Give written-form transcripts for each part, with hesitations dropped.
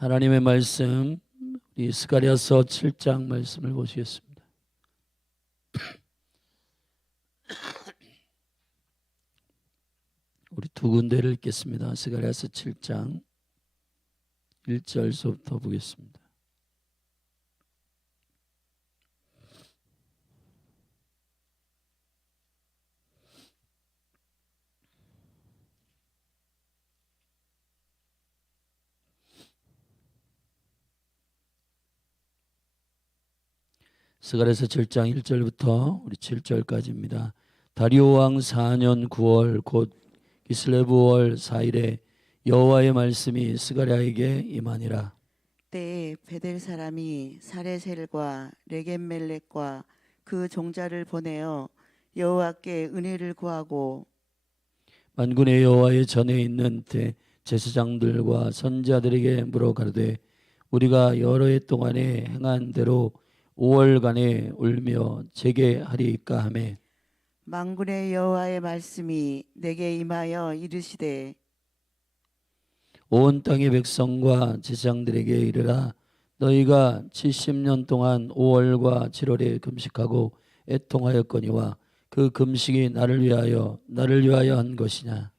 하나님의 말씀, 우리 스가랴서 7장 말씀을 보시겠습니다. 우리 두 군데를 읽겠습니다. 스가랴서 7장 1절서부터 보겠습니다. 스가랴서 7장 1절부터 우리 7절까지입니다. 다리오 왕 4년 9월 곧 기슬레브월 4일에 여호와의 말씀이 스가랴에게 임하니라. 때에 베델 사람이 사레셀과 레겜멜렉과 그 종자를 보내어 여호와께 은혜를 구하고 만군의 여호와의 전에 있는 제사장들과 선지자들에게 물어 가로되 우리가 여러 해 동안에 행한 대로 5월간에 울며 재개하리이까 하매 만군의 여호와의 말씀이 내게 임하여 이르시되 온 땅의 백성과 제사장들에게 이르라. 너희가 70년 동안 5월과 7월에 금식하고 애통하였거니와 그 금식이 나를 위하여 한 것이냐.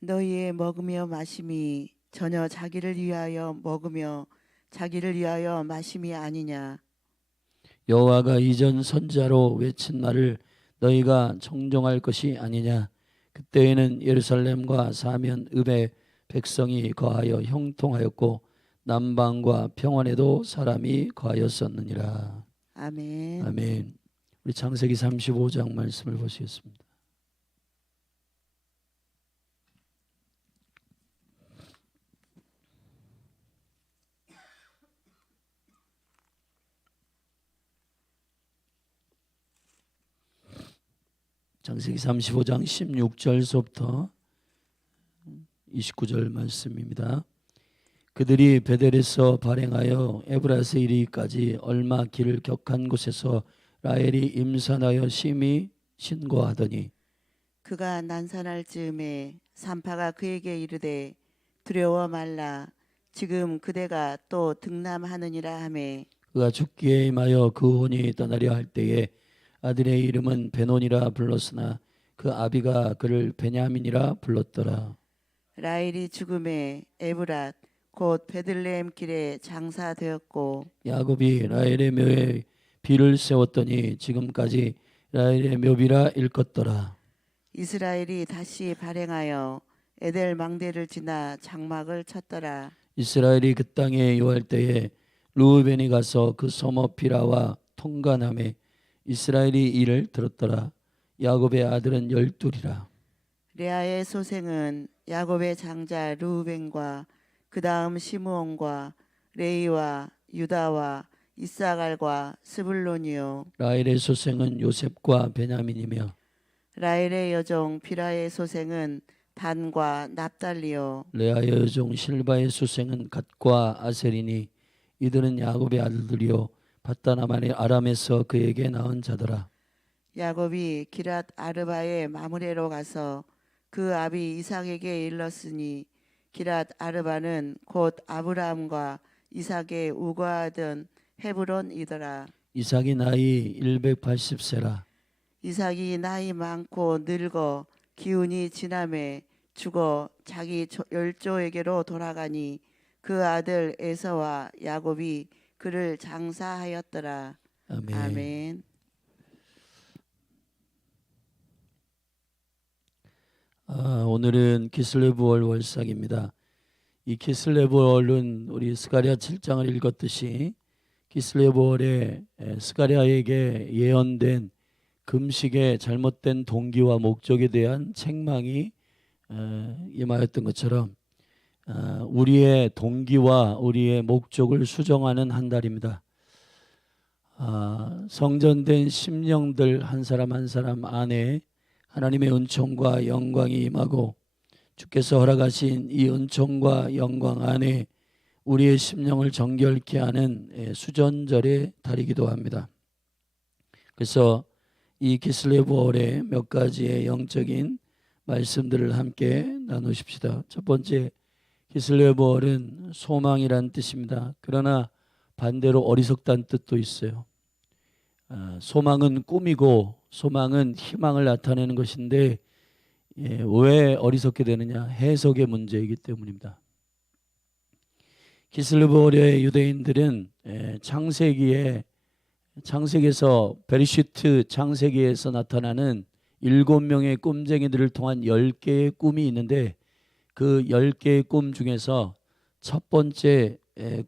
너희의 먹으며 마심이 전혀 자기를 위하여 먹으며 자기를 위하여 마심이 아니냐. 여호와가 이전 선지자로 외친 말을 너희가 청종할 것이 아니냐. 그때에는 예루살렘과 사면읍에 백성이 거하여 형통하였고 남방과 평원에도 사람이 거하였었느니라. 아멘. 아멘. 우리 창세기 35장 말씀을 보시겠습니다. 창세기 35장 16절서부터 29절 말씀입니다. 그들이 베델에서 발행하여 에브라스에 이르기까지 얼마 길을 격한 곳에서 라헬이 임산하여 심히 신고하더니 그가 난산할 즈음에 산파가 그에게 이르되 두려워 말라. 지금 그대가 또 등남하느니라 하매 그가 죽기에 임하여 그 혼이 떠나려 할 때에 아들의 이름은 베논이라 불렀으나 그 아비가 그를 베냐민이라 불렀더라. 라헬이 죽음에 에브랏 곧 베들레헴 길에 장사되었고 야곱이 라헬의 묘에 비를 세웠더니 지금까지 라헬의 묘비라 일컫더라. 이스라엘이 다시 발행하여 에델 망대를 지나 장막을 쳤더라. 이스라엘이 그 땅에 요할 때에 르우벤이 가서 그 소모 비라와 통관함에 이스라엘이 이를 들었더라. 야곱의 아들은 12이라. 레아의 소생은 야곱의 장자 르우벤과 그 다음 시므온과 레이와 유다와 이사갈과 스불론이요. 라헬의 소생은 요셉과 베냐민이며 라헬의 여종 비라의 소생은 단과 납달리요. 레아의 여종 실바의 소생은 갓과 아셀이니 이들은 야곱의 아들들이요 바다나만의 아람에서 그에게 낳은 자더라. 야곱이 기랏 아르바의 마므레로 가서 그 아비 이삭에게 일렀으니 기랏 아르바는 곧 아브라함과 이삭의 우거하던 헤브론이더라. 이삭이 나이 180세라. 이삭이 나이 많고 늙어 기운이 지남에 죽어 자기 열조에게로 돌아가니 그 아들 에서와 야곱이 그를 장사하였더라. 아멘. 아멘. 오늘은 기슬레브월 월삭입니다. 이 기슬레브월은 우리 스가랴 7장을 읽었듯이 기슬레브월에 스가랴에게 예언된 금식의 잘못된 동기와 목적에 대한 책망이 임하였던 것처럼 우리의 동기와 우리의 목적을 수정하는 한 달입니다. 성전된 심령들 한 사람 한 사람 안에 하나님의 은총과 영광이 임하고 주께서 허락하신 이 은총과 영광 안에 우리의 심령을 정결케 하는 수전절의 달이기도 합니다. 그래서 이 기슬레브월의 몇 가지의 영적인 말씀들을 함께 나누십시다. 첫 번째, 기슬레볼은 소망이란 뜻입니다. 그러나 반대로 어리석다는 뜻도 있어요. 소망은 꿈이고 소망은 희망을 나타내는 것인데 왜 어리석게 되느냐? 해석의 문제이기 때문입니다. 기슬레볼의 유대인들은 창세기에서 베리시트 창세기에서 나타나는 7명의 꿈쟁이들을 통한 10개의 꿈이 있는데 그 10개의 꿈 중에서 첫 번째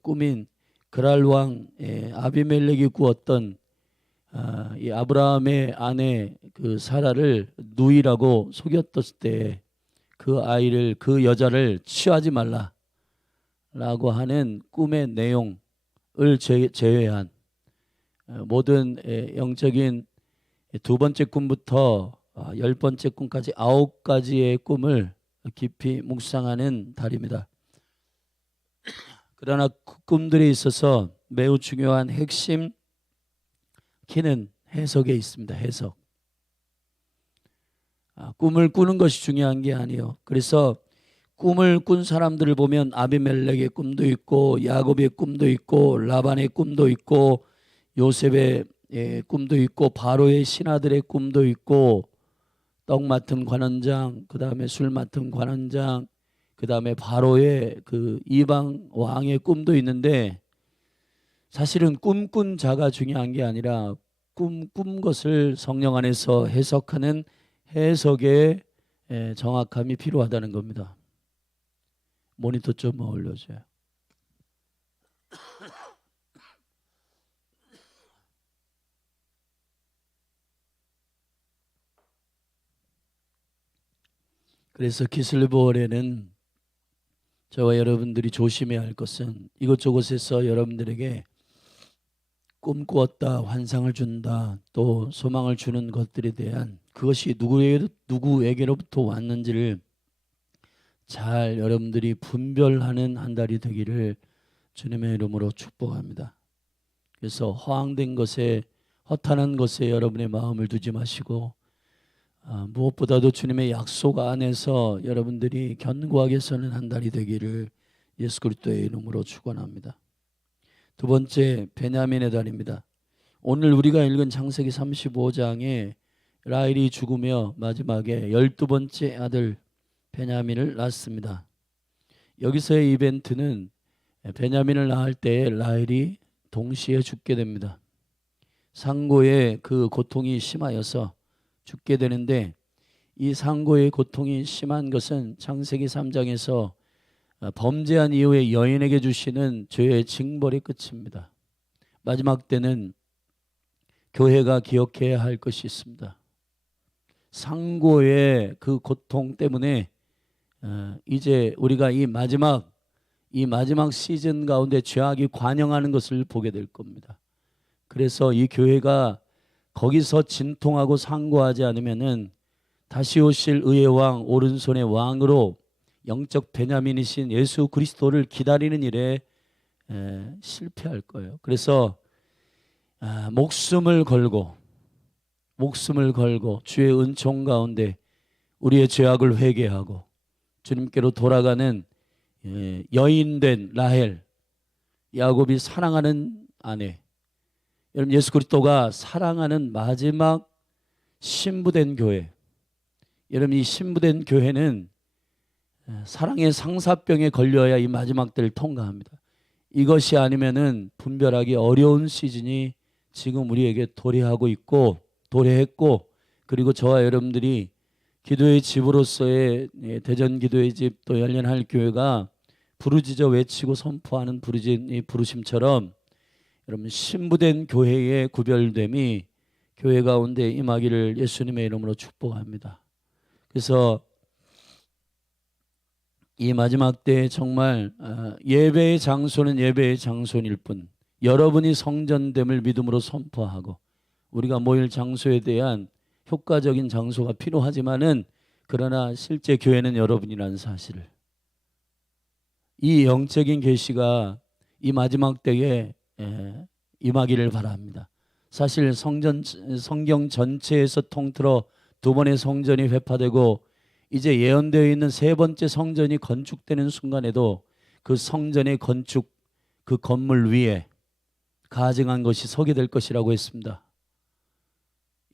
꿈인 그랄 왕 아비멜렉이 꾸었던 이 아브라함의 아내 그 사라를 누이라고 속였을 때 그 아이를 그 여자를 취하지 말라라고 하는 꿈의 내용을 제외한 모든 영적인 두 번째 꿈부터 10번째 꿈까지 9가지의 꿈을 깊이 묵상하는 달입니다. 그러나 그 꿈들에 있어서 매우 중요한 핵심 키는 해석에 있습니다. 해석. 꿈을 꾸는 것이 중요한 게 아니에요. 그래서 꿈을 꾼 사람들을 보면 아비멜렉의 꿈도 있고 야곱의 꿈도 있고 라반의 꿈도 있고 요셉의 꿈도 있고 바로의 신하들의 꿈도 있고 떡 맡은 관원장, 그 다음에 술 맡은 관원장, 그 다음에 바로의 그 이방 왕의 꿈도 있는데 사실은 꿈꾼 자가 중요한 게 아니라 꾼 것을 성령 안에서 해석하는 해석의 정확함이 필요하다는 겁니다. 모니터 좀 올려줘요. 그래서 기슬레볼에는 저와 여러분들이 조심해야 할 것은 이것저것에서 여러분들에게 꿈꾸었다, 환상을 준다, 또 소망을 주는 것들에 대한 그것이 누구에게로부터 왔는지를 잘 여러분들이 분별하는 한 달이 되기를 주님의 이름으로 축복합니다. 그래서 허황된 것에, 허탄한 것에 여러분의 마음을 두지 마시고 무엇보다도 주님의 약속 안에서 여러분들이 견고하게 서는 한 달이 되기를 예수 그리스도의 이름으로 축원합니다. 두 번째, 베냐민의 달입니다. 오늘 우리가 읽은 창세기 35장에 라헬이 죽으며 마지막에 12번째 아들 베냐민을 낳았습니다. 여기서의 이벤트는 베냐민을 낳을 때 라헬이 동시에 죽게 됩니다. 상고의 그 고통이 심하여서 죽게 되는데 이 상고의 고통이 심한 것은 창세기 3장에서 범죄한 이후에 여인에게 주시는 죄의 징벌이 끝입니다. 마지막 때는 교회가 기억해야 할 것이 있습니다. 상고의 그 고통 때문에 이제 우리가 이 마지막 시즌 가운데 죄악이 관영하는 것을 보게 될 겁니다. 그래서 이 교회가 거기서 진통하고 상고하지 않으면은 다시 오실 의의 왕, 오른손의 왕으로 영적 베냐민이신 예수 그리스도를 기다리는 일에 실패할 거예요. 그래서 목숨을 걸고 주의 은총 가운데 우리의 죄악을 회개하고 주님께로 돌아가는 여인된 라헬, 야곱이 사랑하는 아내, 여러분 예수 그리스도가 사랑하는 마지막 신부된 교회, 여러분 이 신부된 교회는 사랑의 상사병에 걸려야 이 마지막 때를 통과합니다. 이것이 아니면은 분별하기 어려운 시즌이 지금 우리에게 도래했고 그리고 저와 여러분들이 기도의 집으로서의 대전 기도의 집 또 열린할 교회가 부르짖어 외치고 선포하는 부르심처럼 여러분 신부된 교회의 구별됨이 교회 가운데 임하기를 예수님의 이름으로 축복합니다. 그래서 이 마지막 때에 정말 예배의 장소는 예배의 장소일 뿐 여러분이 성전됨을 믿음으로 선포하고 우리가 모일 장소에 대한 효과적인 장소가 필요하지만은 그러나 실제 교회는 여러분이라는 사실을 이 영적인 계시가 이 마지막 때에 임하기를 바랍니다. 사실 성경 전체에서 통틀어 두 번의 성전이 회파되고 이제 예언되어 있는 세 번째 성전이 건축되는 순간에도 그 성전의 건축, 그 건물 위에 가증한 것이 서게 될 것이라고 했습니다.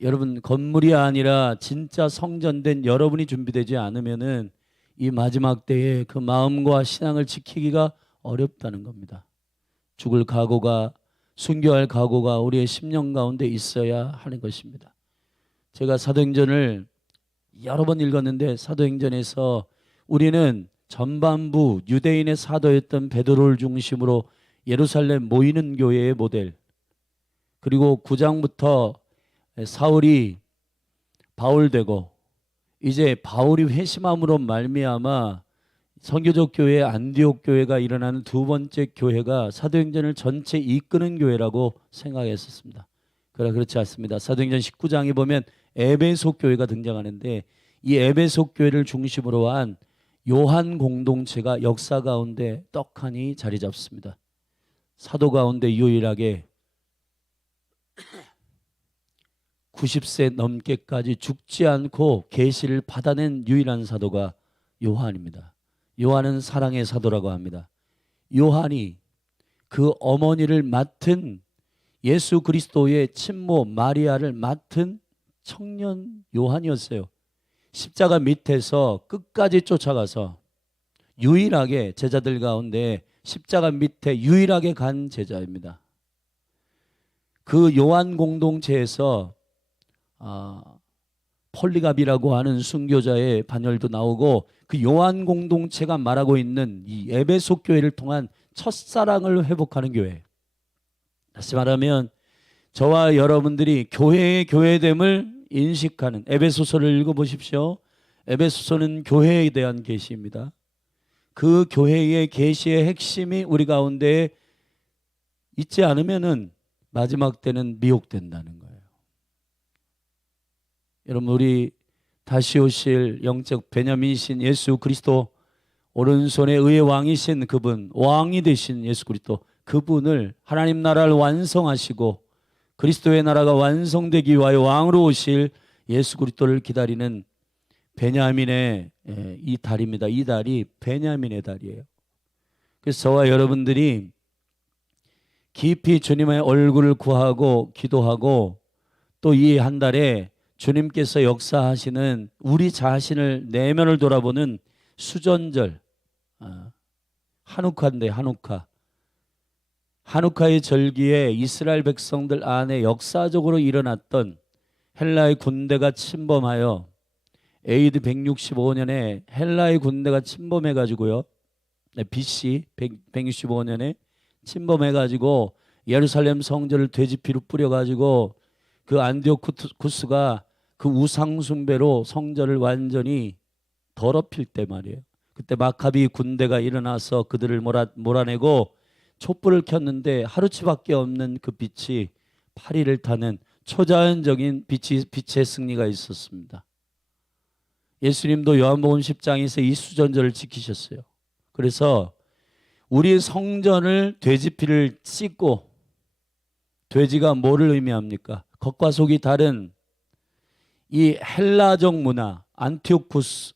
여러분, 건물이 아니라 진짜 성전된 여러분이 준비되지 않으면은 이 마지막 때에 그 마음과 신앙을 지키기가 어렵다는 겁니다. 죽을 각오가, 순교할 각오가 우리의 심령 가운데 있어야 하는 것입니다. 제가 사도행전을 여러 번 읽었는데, 사도행전에서 우리는 전반부 유대인의 사도였던 베드로를 중심으로 예루살렘 모이는 교회의 모델, 그리고 9장부터 사울이 바울되고 이제 바울이 회심함으로 말미암아 선교적 교회 안디옥 교회가 일어나는 두 번째 교회가 사도행전을 전체 이끄는 교회라고 생각했었습니다. 그러나 그렇지 않습니다. 사도행전 19장에 보면 에베소 교회가 등장하는데, 이 에베소 교회를 중심으로 한 요한 공동체가 역사 가운데 떡하니 자리 잡습니다. 사도 가운데 유일하게 90세 넘게까지 죽지 않고 계시를 받아낸 유일한 사도가 요한입니다. 요한은 사랑의 사도라고 합니다. 요한이 그 어머니를 맡은, 예수 그리스도의 친모 마리아를 맡은 청년 요한이었어요. 십자가 밑에서 끝까지 쫓아가서 유일하게 제자들 가운데 십자가 밑에 유일하게 간 제자입니다. 그 요한 공동체에서 폴리갑이라고 하는 순교자의 반열도 나오고, 그 요한 공동체가 말하고 있는 이 에베소 교회를 통한 첫사랑을 회복하는 교회. 다시 말하면 저와 여러분들이 교회의 교회됨을 인식하는, 에베소서를 읽어보십시오. 에베소서는 교회에 대한 계시입니다. 그 교회의 계시의 핵심이 우리 가운데 있지 않으면은 마지막 때는 미혹된다는 거예요. 여러분, 우리 다시 오실 영적 베냐민이신 예수 그리스도, 오른손에 의의 왕이신 그분, 왕이 되신 예수 그리스도, 그분을, 하나님 나라를 완성하시고 그리스도의 나라가 완성되기 위하여 왕으로 오실 예수 그리스도를 기다리는 베냐민의 이 달입니다. 이 달이 베냐민의 달이에요. 그래서 저와 여러분들이 깊이 주님의 얼굴을 구하고 기도하고, 또 이 한 달에 주님께서 역사하시는 우리 자신을, 내면을 돌아보는 수전절, 하누카인데, 하누카의 절기에 이스라엘 백성들 안에 역사적으로 일어났던, 헬라의 군대가 침범하여 AD 165년에 헬라의 군대가 침범해 가지고요, BC 165년에 침범해 가지고 예루살렘 성전을 돼지피로 뿌려 가지고 그 안디오쿠스가 그 우상 숭배로 성전을 완전히 더럽힐 때 말이에요. 그때 마카비 군대가 일어나서 그들을 몰아내고 촛불을 켰는데 하루치밖에 없는 그 빛이 파리를 타는 초자연적인 빛의 승리가 있었습니다. 예수님도 요한복음 10장에서 이 수전절을 지키셨어요. 그래서 우리 성전을 돼지피를 찢고, 돼지가 뭐를 의미합니까? 겉과 속이 다른 이 헬라적 문화, 안티오쿠스,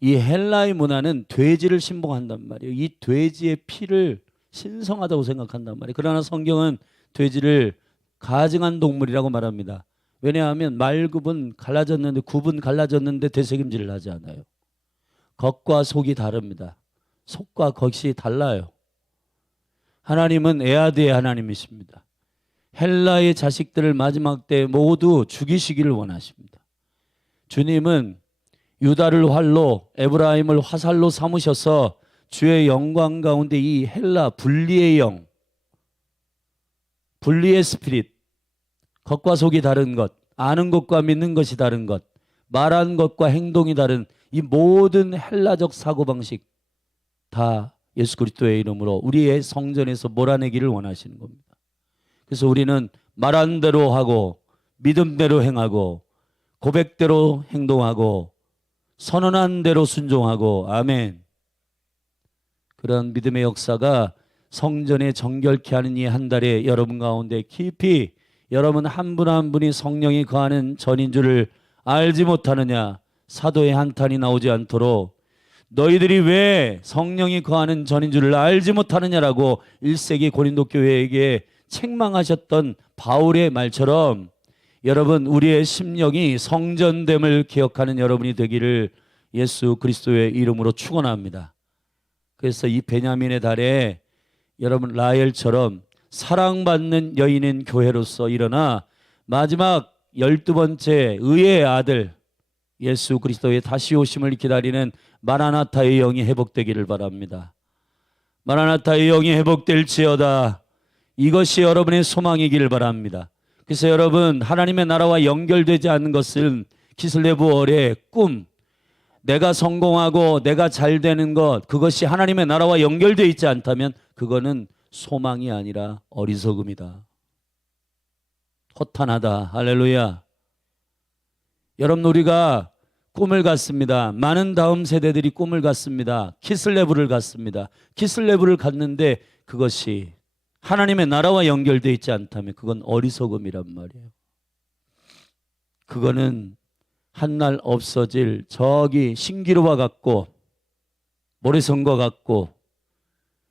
이 헬라의 문화는 돼지를 신봉한단 말이에요. 이 돼지의 피를 신성하다고 생각한단 말이에요. 그러나 성경은 돼지를 가증한 동물이라고 말합니다. 왜냐하면 말굽은 갈라졌는데, 굽은 갈라졌는데 되새김질을 하지 않아요. 겉과 속이 다릅니다. 속과 겉이 달라요. 하나님은 에아드의 하나님이십니다. 헬라의 자식들을 마지막 때 모두 죽이시기를 원하십니다. 주님은 유다를 활로, 에브라임을 화살로 삼으셔서 주의 영광 가운데 이 헬라 분리의 영, 분리의 스피릿, 겉과 속이 다른 것, 아는 것과 믿는 것이 다른 것, 말하는 것과 행동이 다른 이 모든 헬라적 사고방식 다 예수 그리스도의 이름으로 우리의 성전에서 몰아내기를 원하시는 겁니다. 그래서 우리는 말한 대로 하고, 믿음대로 행하고, 고백대로 행동하고, 선언한 대로 순종하고, 아멘. 그런 믿음의 역사가 성전에 정결케 하는 이 한 달에 여러분 가운데 깊이, 여러분 한 분 한 분이 성령이 거하는 전인 줄을 알지 못하느냐? 사도의 한탄이 나오지 않도록 너희들이 왜 성령이 거하는 전인 줄을 알지 못하느냐라고 1세기 고린도 교회에게 책망하셨던 바울의 말처럼 여러분, 우리의 심령이 성전됨을 기억하는 여러분이 되기를 예수 그리스도의 이름으로 축원합니다. 그래서 이 베냐민의 달에 여러분, 라헬처럼 사랑받는 여인인 교회로서 일어나 마지막 12번째 의의 아들 예수 그리스도의 다시 오심을 기다리는 마라나타의 영이 회복되기를 바랍니다. 마라나타의 영이 회복될지어다. 이것이 여러분의 소망이기를 바랍니다. 그래서 여러분, 하나님의 나라와 연결되지 않는 것은 기슬레브월의 꿈, 내가 성공하고 내가 잘 되는 것, 그것이 하나님의 나라와 연결되어 있지 않다면 그거는 소망이 아니라 어리석음이다. 허탄하다. 할렐루야. 여러분, 우리가 꿈을 갖습니다. 많은 다음 세대들이 꿈을 갖습니다. 키슬레브를 갖습니다. 키슬레브를 갖는데 그것이 하나님의 나라와 연결되어 있지 않다면 그건 어리석음이란 말이에요. 그거는 한날 없어질 저기 신기루와 같고 모래성과 같고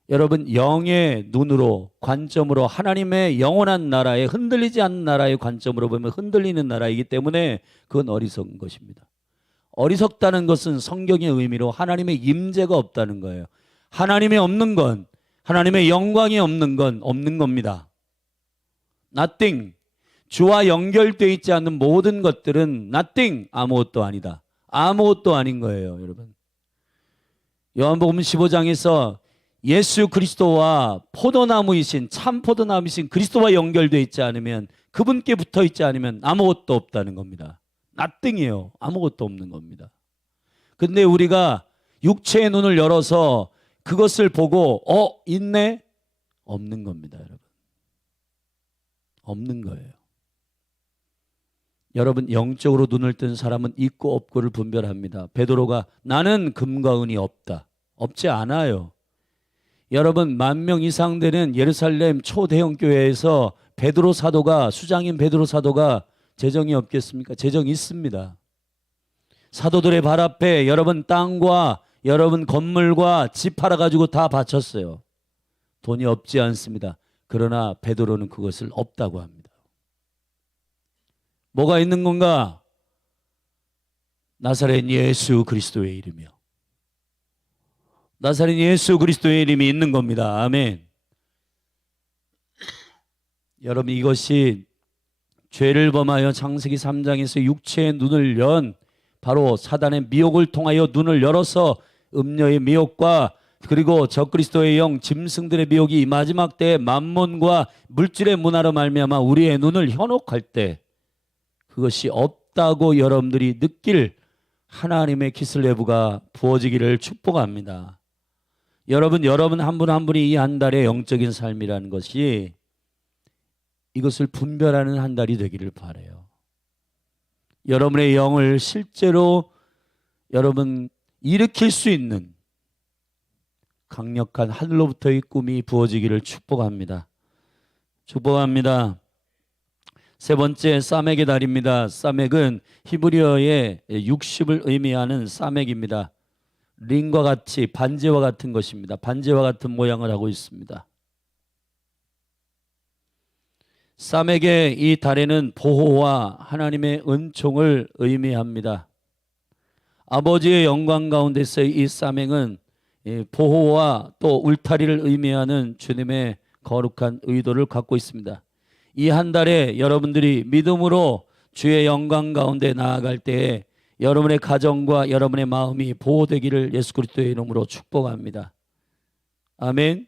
여러분, 영의 눈으로 관점으로 하나님의 영원한 나라에 흔들리지 않는 나라의 관점으로 보면 흔들리는 나라이기 때문에 그건 어리석은 것입니다. 어리석다는 것은 성경의 의미로 하나님의 임재가 없다는 거예요. 하나님이 없는 건, 하나님의 영광이 없는 건 없는 겁니다. Nothing. 주와 연결되어 있지 않는 모든 것들은 nothing, 아무것도 아니다. 아무것도 아닌 거예요, 여러분. 요한복음 15장에서 예수 그리스도와 포도나무이신, 참 포도나무이신 그리스도와 연결되어 있지 않으면, 그분께 붙어 있지 않으면 아무것도 없다는 겁니다. nothing이에요. 아무것도 없는 겁니다. 근데 우리가 육체의 눈을 열어서 그것을 보고 있네? 없는 겁니다, 여러분. 없는 거예요. 여러분, 영적으로 눈을 뜬 사람은 있고 없고를 분별합니다. 베드로가 나는 금과 은이 없다. 없지 않아요. 여러분, 10,000명 이상 되는 예루살렘 초대형 교회에서 베드로 사도가, 수장인 베드로 사도가 재정이 없겠습니까? 재정이 있습니다. 사도들의 발 앞에 여러분 땅과 여러분 건물과 집 팔아가지고 다 바쳤어요. 돈이 없지 않습니다. 그러나 베드로는 그것을 없다고 합니다. 뭐가 있는 건가? 나사렛 예수 그리스도의 이름이요. 나사렛 예수 그리스도의 이름이 있는 겁니다. 아멘. 여러분, 이것이 죄를 범하여 창세기 3장에서 육체의 눈을 연 바로 사단의 미혹을 통하여 눈을 열어서 음녀의 미혹과 그리고 적그리스도의 영 짐승들의 미혹이 이 마지막 때의 만몬과 물질의 문화로 말미암아 우리의 눈을 현혹할 때 그것이 없다고 여러분들이 느낄 하나님의 기슬레브가 부어지기를 축복합니다. 여러분 한 분 한 분이 이 한 달의 영적인 삶이라는 것이 이것을 분별하는 한 달이 되기를 바라요. 여러분의 영을 실제로 여러분 일으킬 수 있는 강력한 하늘로부터의 꿈이 부어지기를 축복합니다. 축복합니다. 세 번째, 사맥의 달입니다. 사맥은 히브리어의 60을 의미하는 사맥입니다. 링과 같이 반지와 같은 것입니다. 반지와 같은 모양을 하고 있습니다. 사맥의 이 달에는 보호와 하나님의 은총을 의미합니다. 아버지의 영광 가운데서의 이 사맥은 보호와 또 울타리를 의미하는 주님의 거룩한 의도를 갖고 있습니다. 이 한 달에 여러분들이 믿음으로 주의 영광 가운데 나아갈 때에 여러분의 가정과 여러분의 마음이 보호되기를 예수 그리스도의 이름으로 축복합니다. 아멘.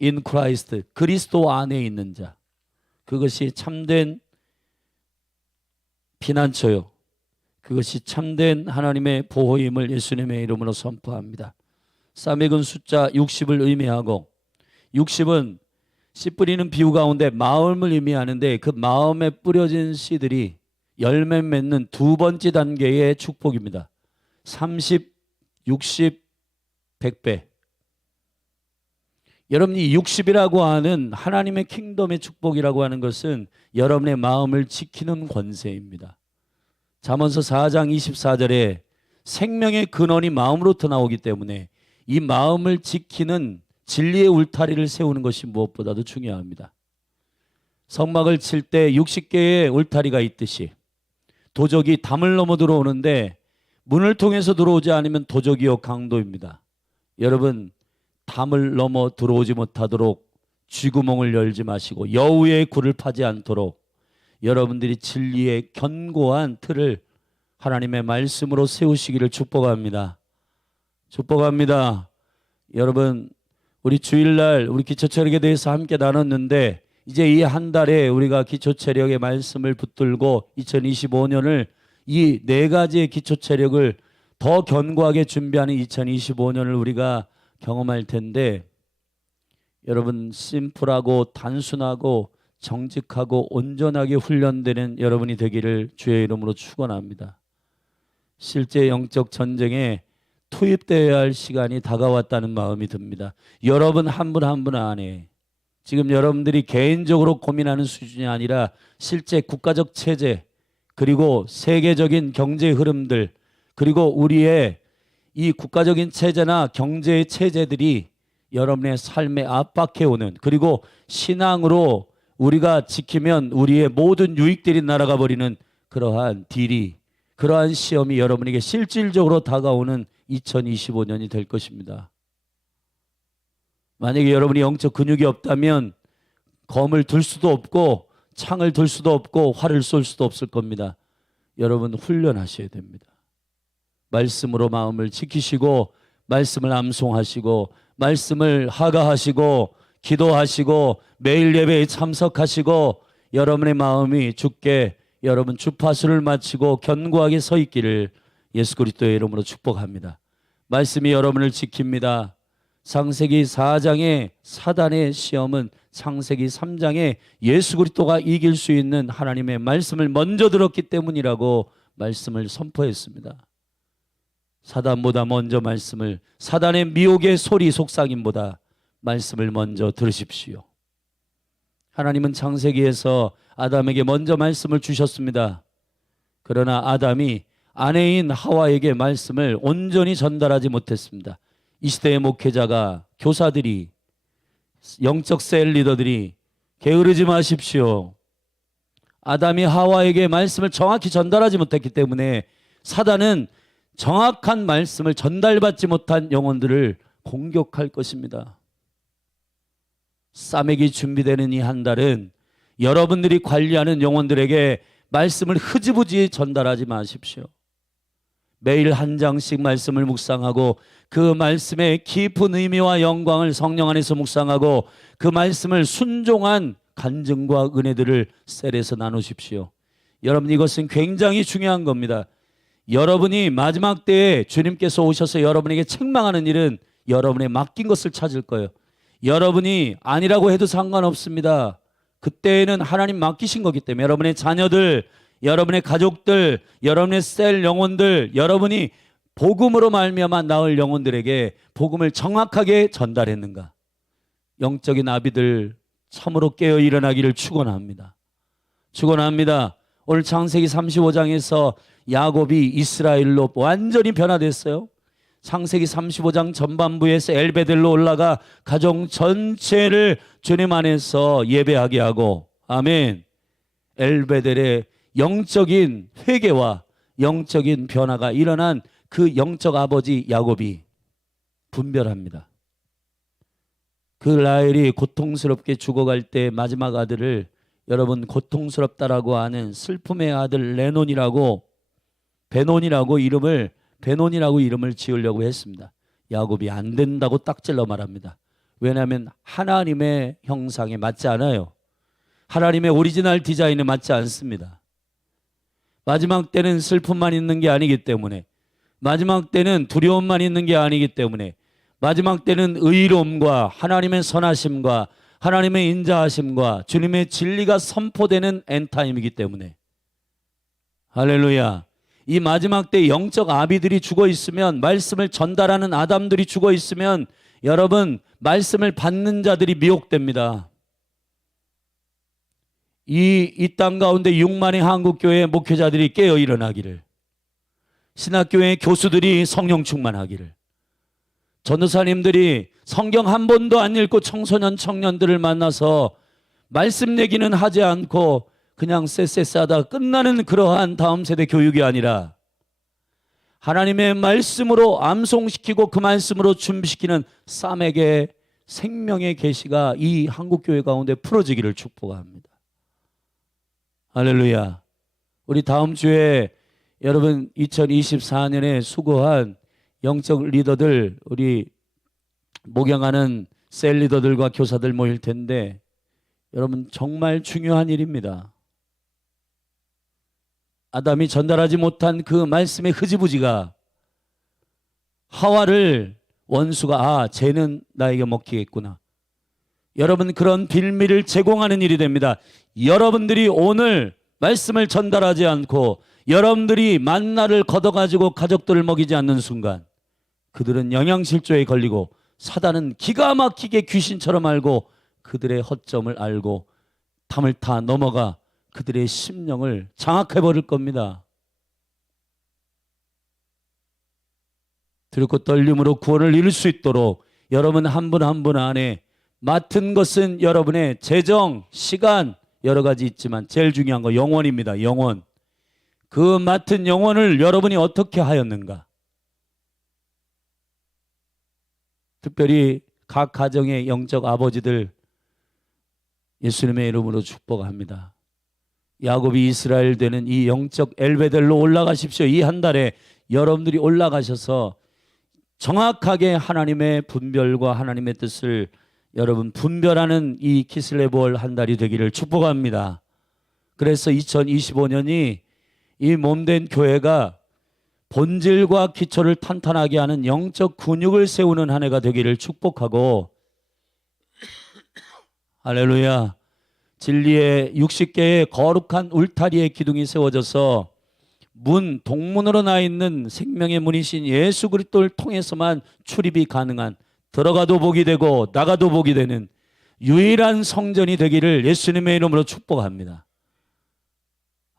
In Christ, 그리스도 안에 있는 자, 그것이 참된 피난처요, 그것이 참된 하나님의 보호임을 예수님의 이름으로 선포합니다. 사맥은 숫자 60을 의미하고 60은 씨 뿌리는 비유 가운데 마음을 의미하는데 그 마음에 뿌려진 씨들이 열매 맺는 두 번째 단계의 축복입니다. 30, 60, 100배. 여러분이 60이라고 하는 하나님의 킹덤의 축복이라고 하는 것은 여러분의 마음을 지키는 권세입니다. 잠언서 4장 24절에 생명의 근원이 마음으로부터 나오기 때문에 이 마음을 지키는 진리의 울타리를 세우는 것이 무엇보다도 중요합니다. 성막을 칠 때 60개의 울타리가 있듯이 도적이 담을 넘어 들어오는데 문을 통해서 들어오지 않으면 도적이요 강도입니다. 여러분, 담을 넘어 들어오지 못하도록 쥐구멍을 열지 마시고 여우의 굴을 파지 않도록 여러분들이 진리의 견고한 틀을 하나님의 말씀으로 세우시기를 축복합니다. 축복합니다. 여러분, 우리 주일날 우리 기초체력에 대해서 함께 나눴는데 이제 이 한 달에 우리가 기초체력의 말씀을 붙들고 2025년을 이 네 가지의 기초체력을 더 견고하게 준비하는 2025년을 우리가 경험할 텐데, 여러분, 심플하고 단순하고 정직하고 온전하게 훈련되는 여러분이 되기를 주의 이름으로 축원합니다. 실제 영적 전쟁에 투입되어야 할 시간이 다가왔다는 마음이 듭니다. 여러분 한 분 한 분 안에 지금 여러분들이 개인적으로 고민하는 수준이 아니라 실제 국가적 체제, 그리고 세계적인 경제 흐름들, 그리고 우리의 이 국가적인 체제나 경제의 체제들이 여러분의 삶에 압박해오는, 그리고 신앙으로 우리가 지키면 우리의 모든 유익들이 날아가 버리는 그러한 딜이, 그러한 시험이 여러분에게 실질적으로 다가오는 2025년이 될 것입니다. 만약에 여러분이 영적 근육이 없다면 검을 들 수도 없고 창을 들 수도 없고 활을 쏠 수도 없을 겁니다. 여러분, 훈련하셔야 됩니다. 말씀으로 마음을 지키시고 말씀을 암송하시고 말씀을 하가하시고 기도하시고 매일 예배에 참석하시고 여러분의 마음이 주께 여러분 주파수를 마치고 견고하게 서 있기를 예수 그리스도의 이름으로 축복합니다. 말씀이 여러분을 지킵니다. 창세기 4장의 사단의 시험은 창세기 3장에 예수 그리스도가 이길 수 있는 하나님의 말씀을 먼저 들었기 때문이라고 말씀을 선포했습니다. 사단보다 먼저 말씀을, 사단의 미혹의 소리 속삭임보다 말씀을 먼저 들으십시오. 하나님은 창세기에서 아담에게 먼저 말씀을 주셨습니다. 그러나 아담이 아내인 하와에게 말씀을 온전히 전달하지 못했습니다. 이 시대의 목회자가, 교사들이, 영적 셀 리더들이 게으르지 마십시오. 아담이 하와에게 말씀을 정확히 전달하지 못했기 때문에 사단은 정확한 말씀을 전달받지 못한 영혼들을 공격할 것입니다. 싸매기 준비되는 이 한 달은 여러분들이 관리하는 영혼들에게 말씀을 흐지부지 전달하지 마십시오. 매일 한 장씩 말씀을 묵상하고 그 말씀의 깊은 의미와 영광을 성령 안에서 묵상하고 그 말씀을 순종한 간증과 은혜들을 셀에서 나누십시오. 여러분, 이것은 굉장히 중요한 겁니다. 여러분이 마지막 때에 주님께서 오셔서 여러분에게 책망하는 일은 여러분의 맡긴 것을 찾을 거예요. 여러분이 아니라고 해도 상관없습니다. 그때에는 하나님 맡기신 거기 때문에 여러분의 자녀들, 여러분의 가족들, 여러분의 셀 영혼들, 여러분이 복음으로 말미암아 나을 영혼들에게 복음을 정확하게 전달했는가? 영적인 아비들 참으로 깨어 일어나기를 축원합니다. 축원합니다. 오늘 창세기 35장에서 야곱이 이스라엘로 완전히 변화됐어요. 창세기 35장 전반부에서 엘베델로 올라가 가정 전체를 주님 안에서 예배하게 하고, 아멘. 엘베델의 영적인 회개와 영적인 변화가 일어난 그 영적 아버지 야곱이 분별합니다. 그 라헬이 고통스럽게 죽어갈 때 마지막 아들을 여러분 고통스럽다라고 하는 슬픔의 아들 베논이라고 이름을 지으려고 했습니다. 야곱이 안 된다고 딱질러 말합니다. 왜냐하면 하나님의 형상에 맞지 않아요. 하나님의 오리지널 디자인에 맞지 않습니다. 마지막 때는 슬픔만 있는 게 아니기 때문에, 마지막 때는 두려움만 있는 게 아니기 때문에, 마지막 때는 의로움과 하나님의 선하심과 하나님의 인자하심과 주님의 진리가 선포되는 엔타임이기 때문에, 할렐루야. 이 마지막 때 영적 아비들이 죽어 있으면, 말씀을 전달하는 아담들이 죽어 있으면 여러분 말씀을 받는 자들이 미혹됩니다. 이 땅 가운데 6만의 한국교회 목회자들이 깨어 일어나기를, 신학교의 교수들이 성령 충만하기를, 전도사님들이 성경 한 번도 안 읽고 청소년 청년들을 만나서 말씀 얘기는 하지 않고 그냥 쎄쎄싸다 끝나는 그러한 다음 세대 교육이 아니라 하나님의 말씀으로 암송시키고 그 말씀으로 준비시키는 쌈에게 생명의 계시가 이 한국교회 가운데 풀어지기를 축복합니다. 할렐루야. 우리 다음 주에 여러분 2024년에 수고한 영적 리더들, 우리 목양하는 셀 리더들과 교사들 모일 텐데 여러분 정말 중요한 일입니다. 아담이 전달하지 못한 그 말씀의 흐지부지가 하와를 원수가 쟤는 나에게 먹히겠구나. 여러분 그런 빌미를 제공하는 일이 됩니다. 여러분들이 오늘 말씀을 전달하지 않고 여러분들이 만나를 걷어가지고 가족들을 먹이지 않는 순간 그들은 영양실조에 걸리고 사단은 기가 막히게 귀신처럼 알고 그들의 허점을 알고 담을 타 넘어가 그들의 심령을 장악해버릴 겁니다. 두렵고 떨림으로 구원을 이룰 수 있도록 여러분 한 분 한 분 안에 맡은 것은 여러분의 재정, 시간 여러 가지 있지만 제일 중요한 거 영혼입니다. 영혼. 그 맡은 영혼을 여러분이 어떻게 하였는가? 특별히 각 가정의 영적 아버지들 예수님의 이름으로 축복합니다. 야곱이 이스라엘 되는 이 영적 엘베델로 올라가십시오. 이 한 달에 여러분들이 올라가셔서 정확하게 하나님의 분별과 하나님의 뜻을 여러분 분별하는 이 키슬레볼 한 달이 되기를 축복합니다. 그래서 2025년이 이 몸된 교회가 본질과 기초를 탄탄하게 하는 영적 근육을 세우는 한 해가 되기를 축복하고, 할렐루야. 진리의 60개의 거룩한 울타리의 기둥이 세워져서 동문으로 나 있는 생명의 문이신 예수 그리스도를 통해서만 출입이 가능한, 들어가도 복이 되고 나가도 복이 되는 유일한 성전이 되기를 예수님의 이름으로 축복합니다.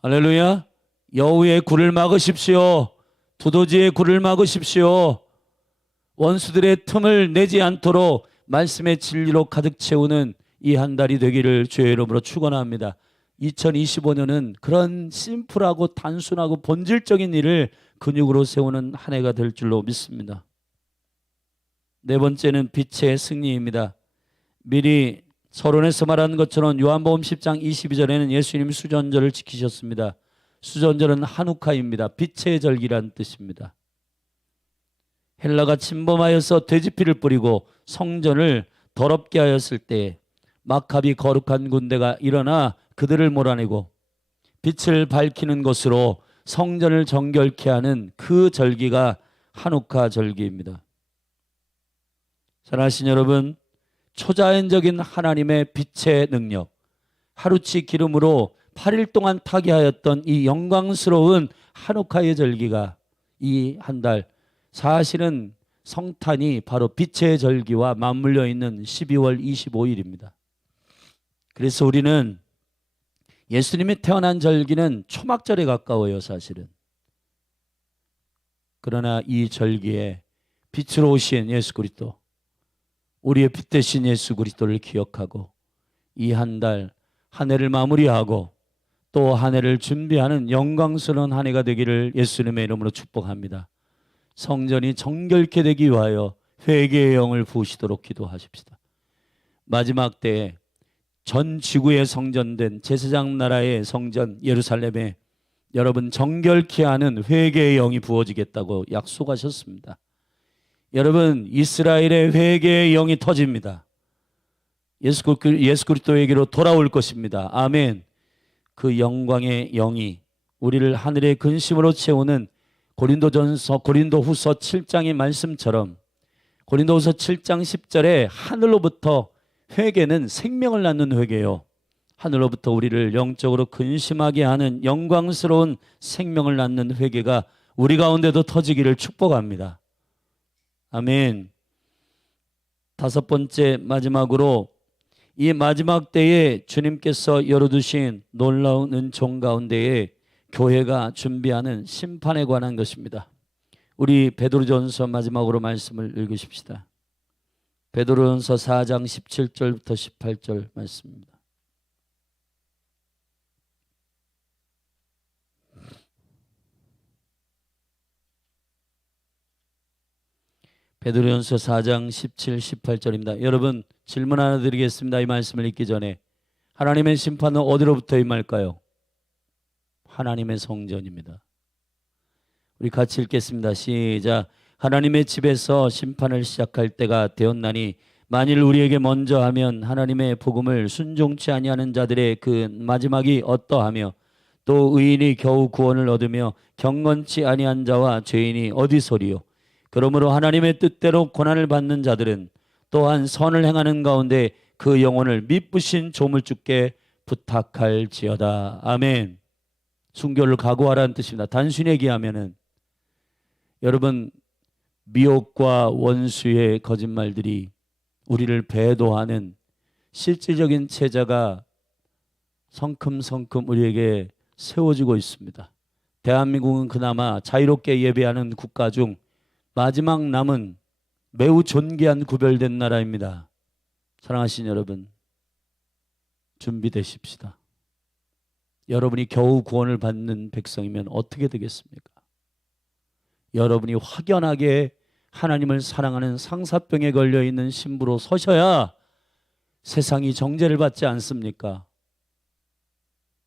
할렐루야. 여우의 굴을 막으십시오. 두더지의 굴을 막으십시오. 원수들의 틈을 내지 않도록 말씀의 진리로 가득 채우는 이 한 달이 되기를 주의 이름으로 축원합니다. 2025년은 그런 심플하고 단순하고 본질적인 일을 근육으로 세우는 한 해가 될 줄로 믿습니다. 네 번째는 빛의 승리입니다. 미리 서론에서 말한 것처럼 요한복음 10장 22절에는 예수님이 수전절을 지키셨습니다. 수전절은 하누카입니다. 빛의 절기란 뜻입니다. 헬라가 침범하여서 돼지피를 뿌리고 성전을 더럽게 하였을 때 마카비 거룩한 군대가 일어나 그들을 몰아내고 빛을 밝히는 것으로 성전을 정결케 하는 그 절기가 하누카 절기입니다. 사랑하신 여러분, 초자연적인 하나님의 빛의 능력, 하루치 기름으로 8일 동안 타게 하였던 이 영광스러운 하누카의 절기가 이 한 달, 사실은 성탄이 바로 빛의 절기와 맞물려 있는 12월 25일입니다. 그래서 우리는 예수님이 태어난 절기는 초막절에 가까워요, 사실은. 그러나 이 절기에 빛으로 오신 예수 그리스도, 우리의 빛 대신 예수 그리스도를 기억하고 이 한 달, 한 해를 마무리하고 또 한 해를 준비하는 영광스러운 한 해가 되기를 예수님의 이름으로 축복합니다. 성전이 정결케 되기 위하여 회개의 영을 부으시도록 기도하십시다. 마지막 때에 전 지구에 성전된 제사장 나라의 성전 예루살렘에 여러분 정결케 하는 회개의 영이 부어지겠다고 약속하셨습니다. 여러분 이스라엘의 회개의 영이 터집니다. 예수 그리스도에게로 돌아올 것입니다. 아멘. 그 영광의 영이 우리를 하늘의 근심으로 채우는 고린도후서 7장의 말씀처럼 고린도후서 7장 10절에 하늘로부터 회개는 생명을 낳는 회개요. 하늘로부터 우리를 영적으로 근심하게 하는 영광스러운 생명을 낳는 회개가 우리 가운데도 터지기를 축복합니다. 아멘. 다섯 번째 마지막으로 이 마지막 때에 주님께서 열어두신 놀라운 은총 가운데에 교회가 준비하는 심판에 관한 것입니다. 우리 베드로전서 마지막으로 말씀을 읽으십시다. 베드로전서 4장 17절부터 18절 말씀입니다. 베드로전서 4장 17, 18절입니다. 여러분 질문 하나 드리겠습니다. 이 말씀을 읽기 전에 하나님의 심판은 어디로부터 임할까요? 하나님의 성전입니다. 우리 같이 읽겠습니다. 시작. 하나님의 집에서 심판을 시작할 때가 되었나니 만일 우리에게 먼저 하면 하나님의 복음을 순종치 아니하는 자들의 그 마지막이 어떠하며 또 의인이 겨우 구원을 얻으며 경건치 아니한 자와 죄인이 어디서리요. 그러므로 하나님의 뜻대로 고난을 받는 자들은 또한 선을 행하는 가운데 그 영혼을 미쁘신 조물주께 부탁할지어다. 아멘. 순교를 각오하라는 뜻입니다. 단순히 얘기하면은 여러분 미혹과 원수의 거짓말들이 우리를 배도하는 실질적인 체제가 성큼성큼 우리에게 세워지고 있습니다. 대한민국은 그나마 자유롭게 예배하는 국가 중 마지막 남은 매우 존귀한 구별된 나라입니다. 사랑하신 여러분, 준비되십시다. 여러분이 겨우 구원을 받는 백성이면 어떻게 되겠습니까? 여러분이 확연하게 하나님을 사랑하는 상사병에 걸려있는 신부로 서셔야 세상이 정죄를 받지 않습니까?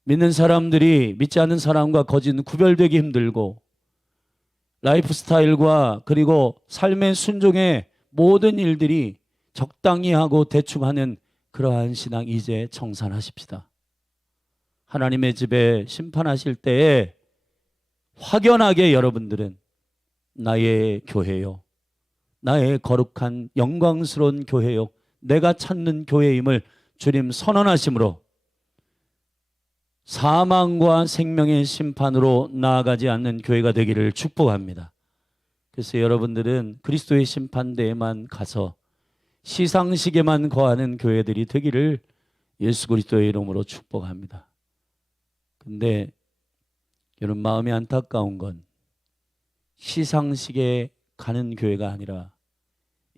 믿는 사람들이 믿지 않는 사람과 거짓은 구별되기 힘들고 라이프 스타일과 그리고 삶의 순종의 모든 일들이 적당히 하고 대충 하는 그러한 신앙 이제 청산하십시다. 하나님의 집에 심판하실 때에 확연하게 여러분들은 나의 교회요, 나의 거룩한 영광스러운 교회요, 내가 찾는 교회임을 주님 선언하심으로 사망과 생명의 심판으로 나아가지 않는 교회가 되기를 축복합니다. 그래서 여러분들은 그리스도의 심판대에만 가서 시상식에만 거하는 교회들이 되기를 예수 그리스도의 이름으로 축복합니다. 근데 여러분 마음이 안타까운 건 시상식에 가는 교회가 아니라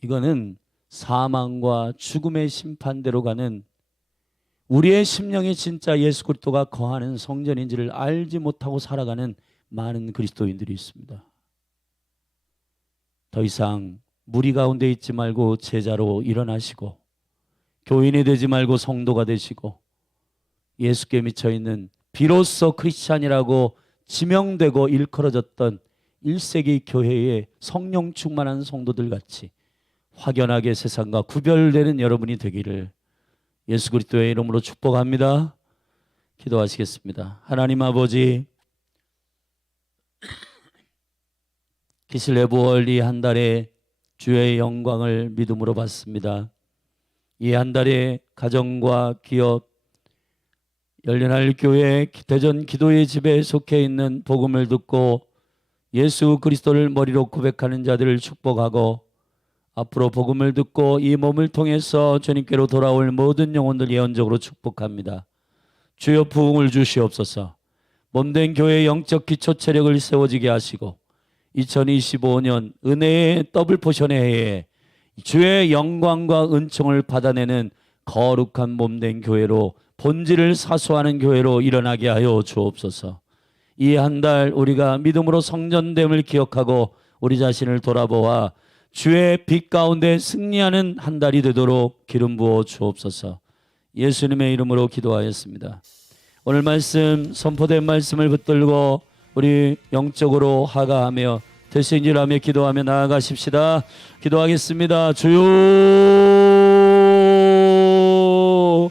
이거는 사망과 죽음의 심판대로 가는 우리의 심령이 진짜 예수 그리스도가 거하는 성전인지를 알지 못하고 살아가는 많은 그리스도인들이 있습니다. 더 이상 무리 가운데 있지 말고 제자로 일어나시고 교인이 되지 말고 성도가 되시고 예수께 미쳐있는 비로소 크리스찬이라고 지명되고 일컬어졌던 1세기 교회의 성령 충만한 성도들 같이 확연하게 세상과 구별되는 여러분이 되기를 예수 그리스도의 이름으로 축복합니다. 기도하시겠습니다. 하나님 아버지, 기슬레 부월 이 한 달에 주의 영광을 믿음으로 받습니다. 이 한 달에 가정과 기업, 열린할 교회 대전 기도의 집에 속해 있는 복음을 듣고 예수 그리스도를 머리로 고백하는 자들을 축복하고 앞으로 복음을 듣고 이 몸을 통해서 주님께로 돌아올 모든 영혼들 예언적으로 축복합니다. 주여 부흥을 주시옵소서. 몸된 교회의 영적 기초 체력을 세워지게 하시고 2025년 은혜의 더블 포션의 해에 주의 영광과 은총을 받아내는 거룩한 몸된 교회로 본질을 사수하는 교회로 일어나게 하여 주옵소서. 이 한 달 우리가 믿음으로 성전됨을 기억하고 우리 자신을 돌아보아 주의 빛 가운데 승리하는 한 달이 되도록 기름 부어 주옵소서. 예수님의 이름으로 기도하였습니다. 오늘 말씀 선포된 말씀을 붙들고 우리 영적으로 하가하며 되신지라며 기도하며 나아가십시다. 기도하겠습니다. 주여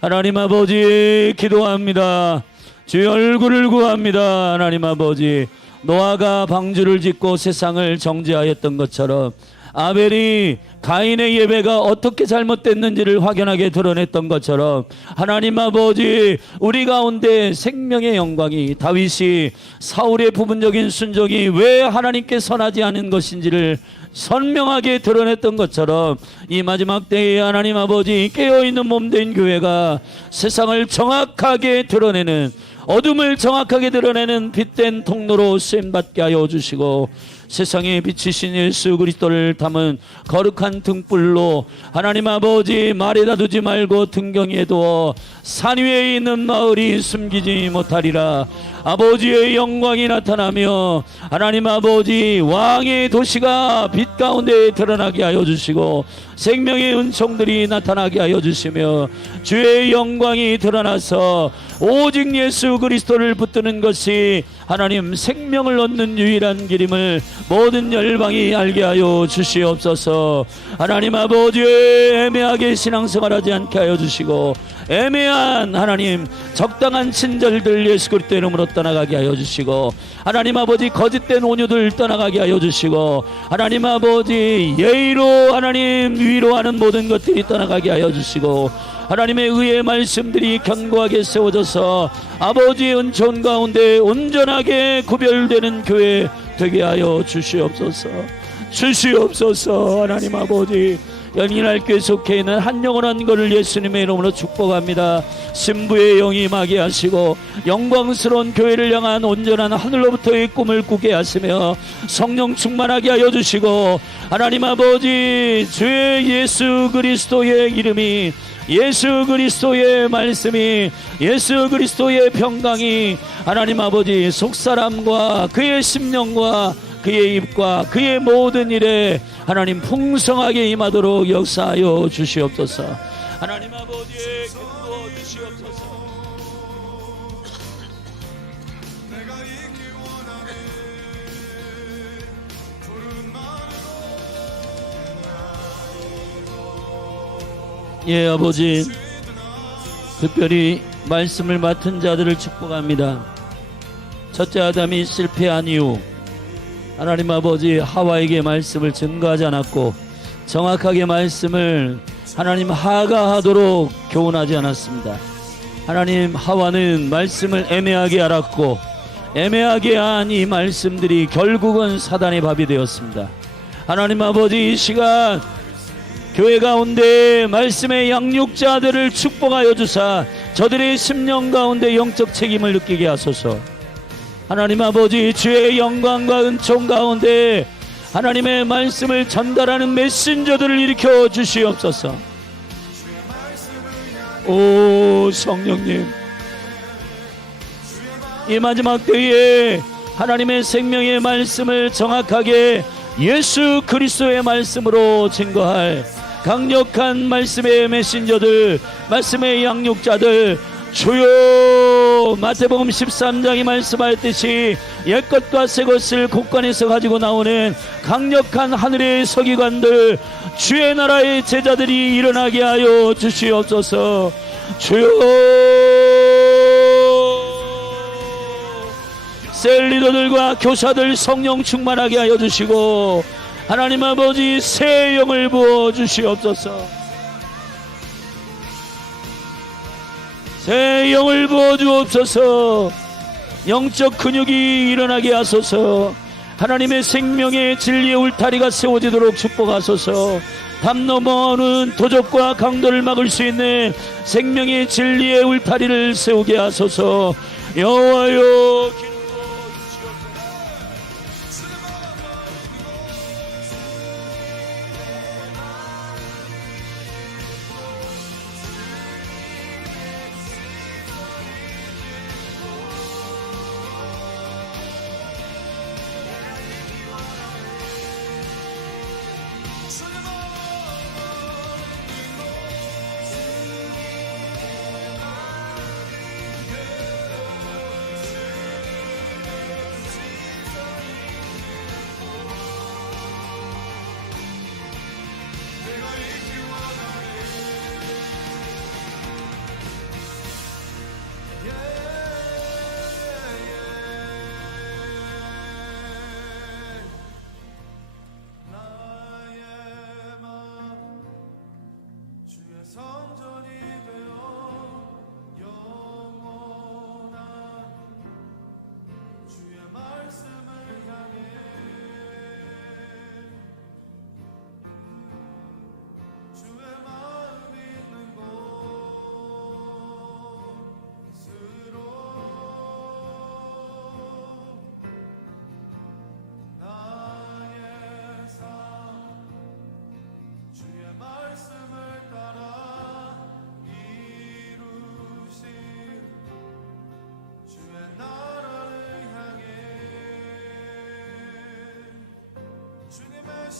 하나님 아버지 기도합니다. 주의 얼굴을 구합니다. 하나님 아버지, 노아가 방주를 짓고 세상을 정죄하였던 것처럼 아벨이 가인의 예배가 어떻게 잘못됐는지를 확연하게 드러냈던 것처럼 하나님 아버지, 우리 가운데 생명의 영광이 다윗이 사울의 부분적인 순종이 왜 하나님께 선하지 않은 것인지를 선명하게 드러냈던 것처럼 이 마지막 때에 하나님 아버지 깨어있는 몸된 교회가 세상을 정확하게 드러내는 어둠을 정확하게 드러내는 빛된 통로로 쓰임받게 하여 주시고, 세상에 비치신 예수 그리스도를 담은 거룩한 등불로 하나님 아버지 말에다 두지 말고 등경에 두어 산 위에 있는 마을이 숨기지 못하리라. 아버지의 영광이 나타나며 하나님 아버지 왕의 도시가 빛 가운데 드러나게 하여 주시고, 생명의 은총들이 나타나게 하여 주시며, 주의 영광이 드러나서 오직 예수 그리스도를 붙드는 것이 하나님 생명을 얻는 유일한 길임을 모든 열방이 알게 하여 주시옵소서. 하나님 아버지의 애매하게 신앙생활하지 않게 하여 주시고, 애매한 하나님 적당한 친절들 예수 그리스도 이름으로 떠나가게 하여 주시고, 하나님 아버지 거짓된 온유들 떠나가게 하여 주시고, 하나님 아버지 예의로 하나님 위로하는 모든 것들이 떠나가게 하여 주시고, 하나님의 의의 말씀들이 견고하게 세워져서 아버지의 은총 가운데 온전하게 구별되는 교회 되게 하여 주시옵소서. 주시옵소서. 하나님 아버지, 연인할 교회 속해 있는 한 영원한 것을 예수님의 이름으로 축복합니다. 신부의 영이 임하게 하시고, 영광스러운 교회를 향한 온전한 하늘로부터의 꿈을 꾸게 하시며, 성령 충만하게 하여 주시고, 하나님 아버지 주의 예수 그리스도의 이름이, 예수 그리스도의 말씀이, 예수 그리스도의 평강이 하나님 아버지 속사람과 그의 심령과 그의 입과 그의 모든 일에 하나님 풍성하게 임하도록 역사하여 주시옵소서. 하나님 아버지의 근거 주시옵소서. 예, 아버지, 특별히 말씀을 맡은 자들을 축복합니다. 첫째 아담이 실패한 이후 하나님 아버지 하와에게 말씀을 증거하지 않았고, 정확하게 말씀을 하나님 하가하도록 교훈하지 않았습니다. 하나님 하와는 말씀을 애매하게 알았고, 애매하게 한 이 말씀들이 결국은 사단의 밥이 되었습니다. 하나님 아버지, 이 시간 교회 가운데 말씀의 양육자들을 축복하여 주사 저들의 심령 가운데 영적 책임을 느끼게 하소서. 하나님 아버지, 주의 영광과 은총 가운데 하나님의 말씀을 전달하는 메신저들을 일으켜 주시옵소서. 오 성령님, 이 마지막 때에 하나님의 생명의 말씀을 정확하게 예수 그리스도의 말씀으로 증거할 강력한 말씀의 메신저들, 말씀의 양육자들, 주여 마태복음 13장이 말씀하였듯이 옛것과 새것을 곳간에서 가지고 나오는 강력한 하늘의 서기관들, 주의 나라의 제자들이 일어나게 하여 주시옵소서. 주여, 셀리더들과 교사들 성령 충만하게 하여 주시고, 하나님 아버지 새 영을 부어 주시옵소서. 새 영을 부어 주옵소서. 영적 근육이 일어나게 하소서. 하나님의 생명의 진리의 울타리가 세워지도록 축복하소서. 담 넘어오는 도적과 강도를 막을 수 있는 생명의 진리의 울타리를 세우게 하소서. 여호와여,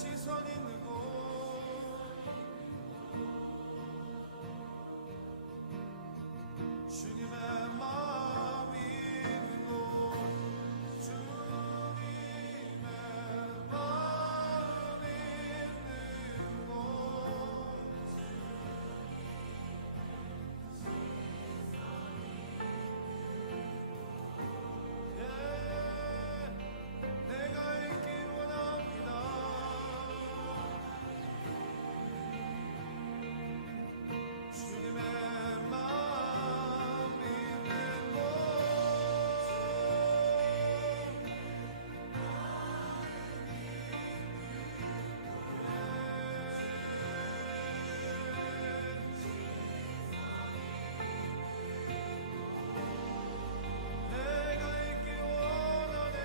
시선 있는 곳 주님의 마음이 있는 곳 주님의 마음이 있는 곳 내가 있기 원합니다 주님의 마음 있는 곳 내가 있기 원하네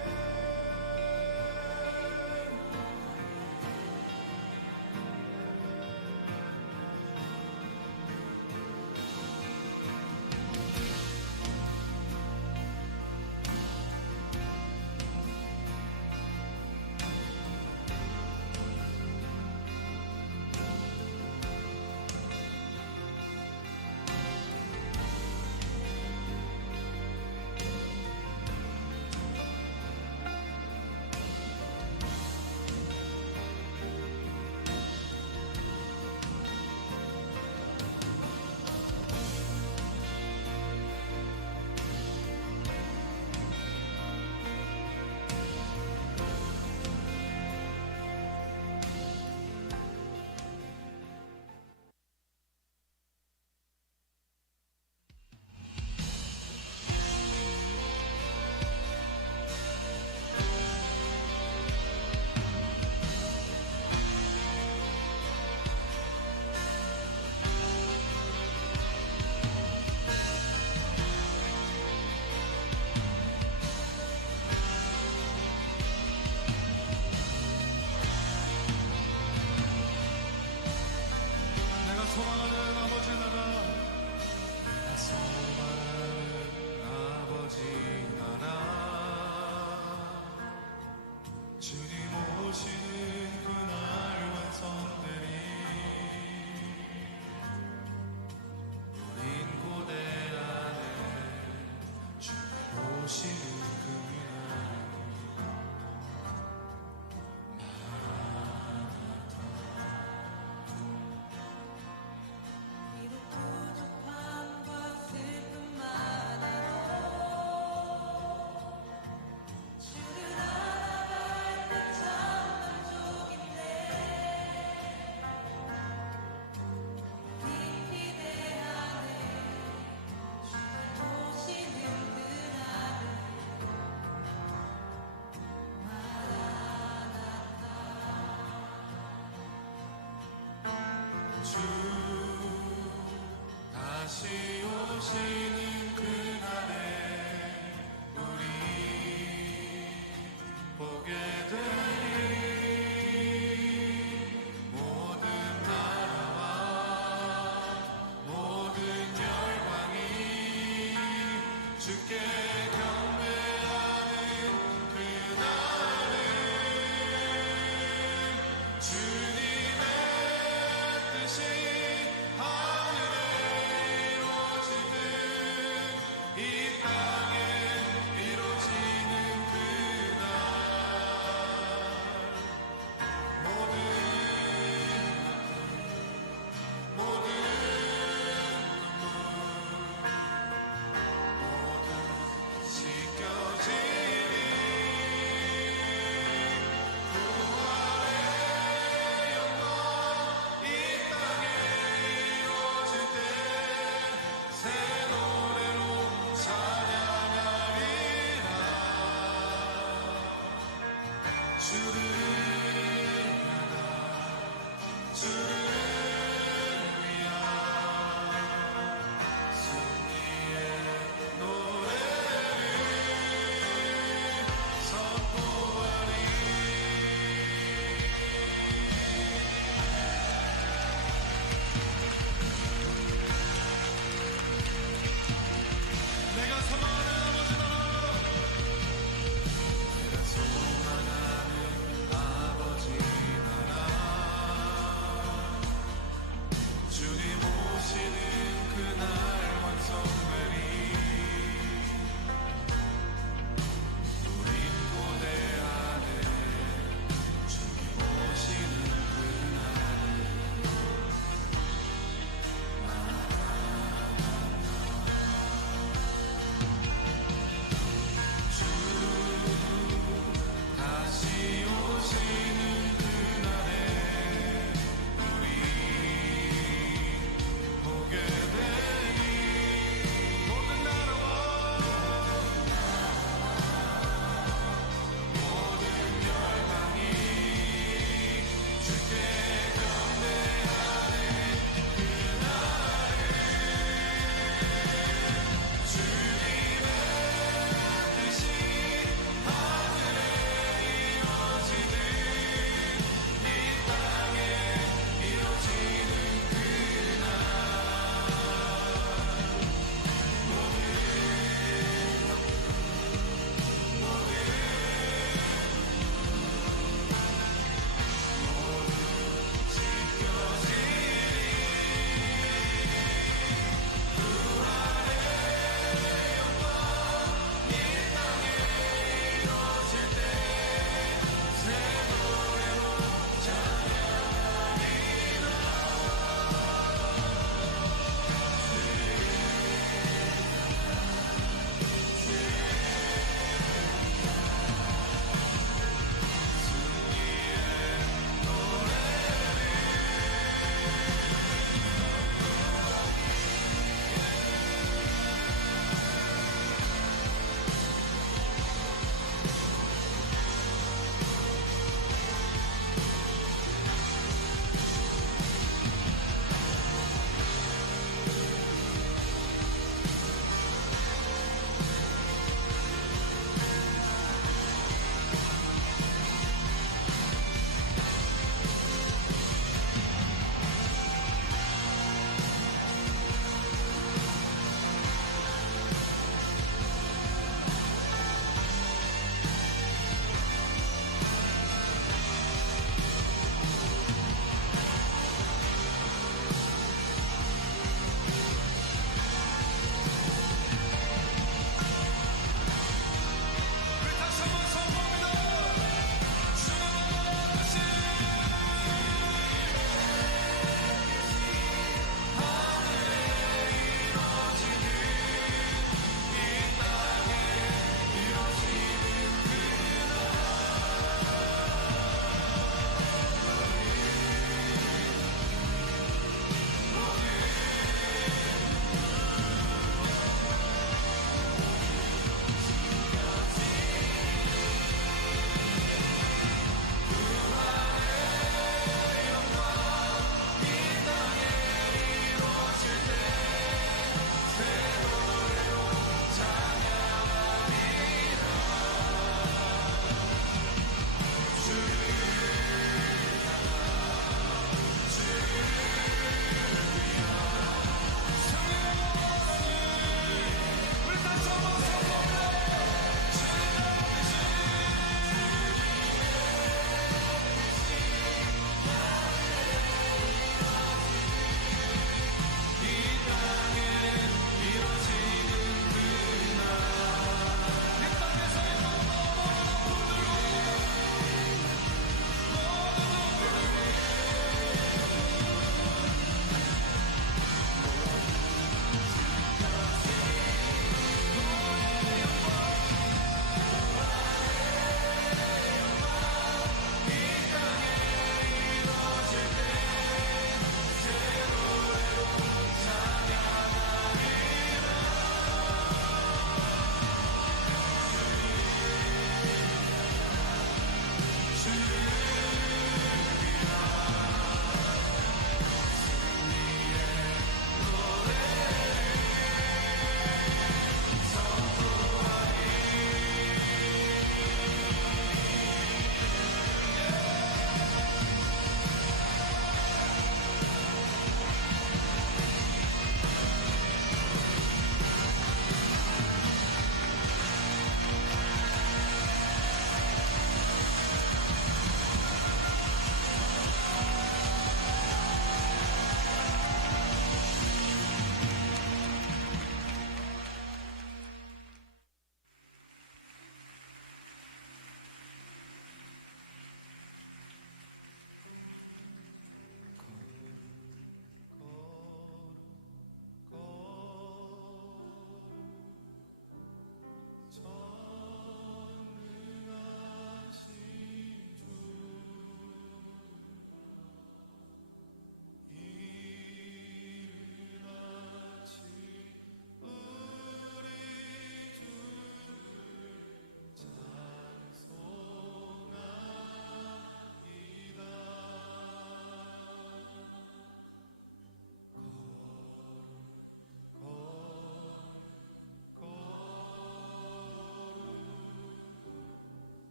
내가 소망하는 아버지 나라 소망하는 아버지 나라 주님 오시는 그날 완성되리 우린 고대 안에 주님 오시는 그날 비록 부족함과 슬픔만으로 주를 알아갈 때 참 만족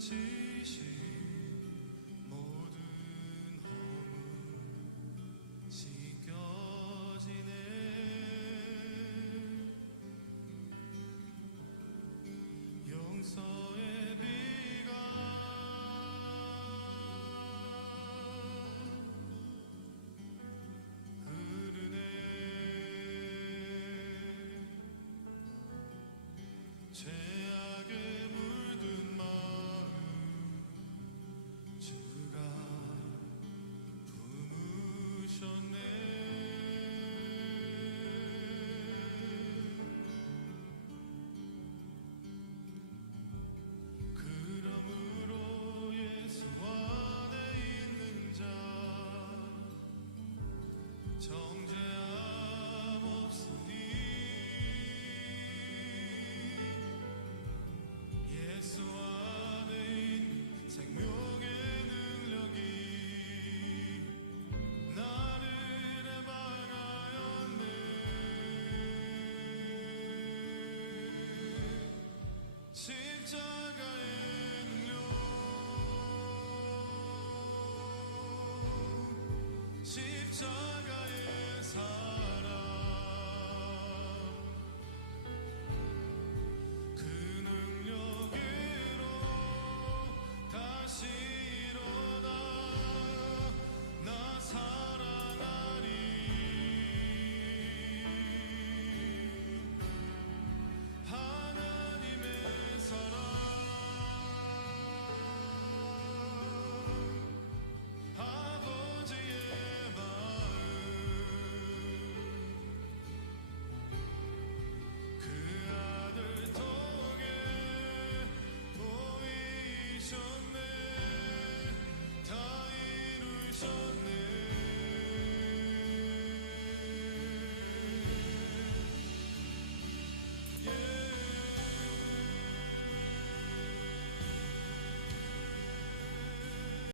지신 모든 허물 씻겨지네. 용서의 비가 흐르네. 죄악에 물든 마음 십자가의 사랑 그 능력으로 다시 일어나 나 사랑하리 하나님의 사랑 아버지의 마음 그 아들 통해 보이셨네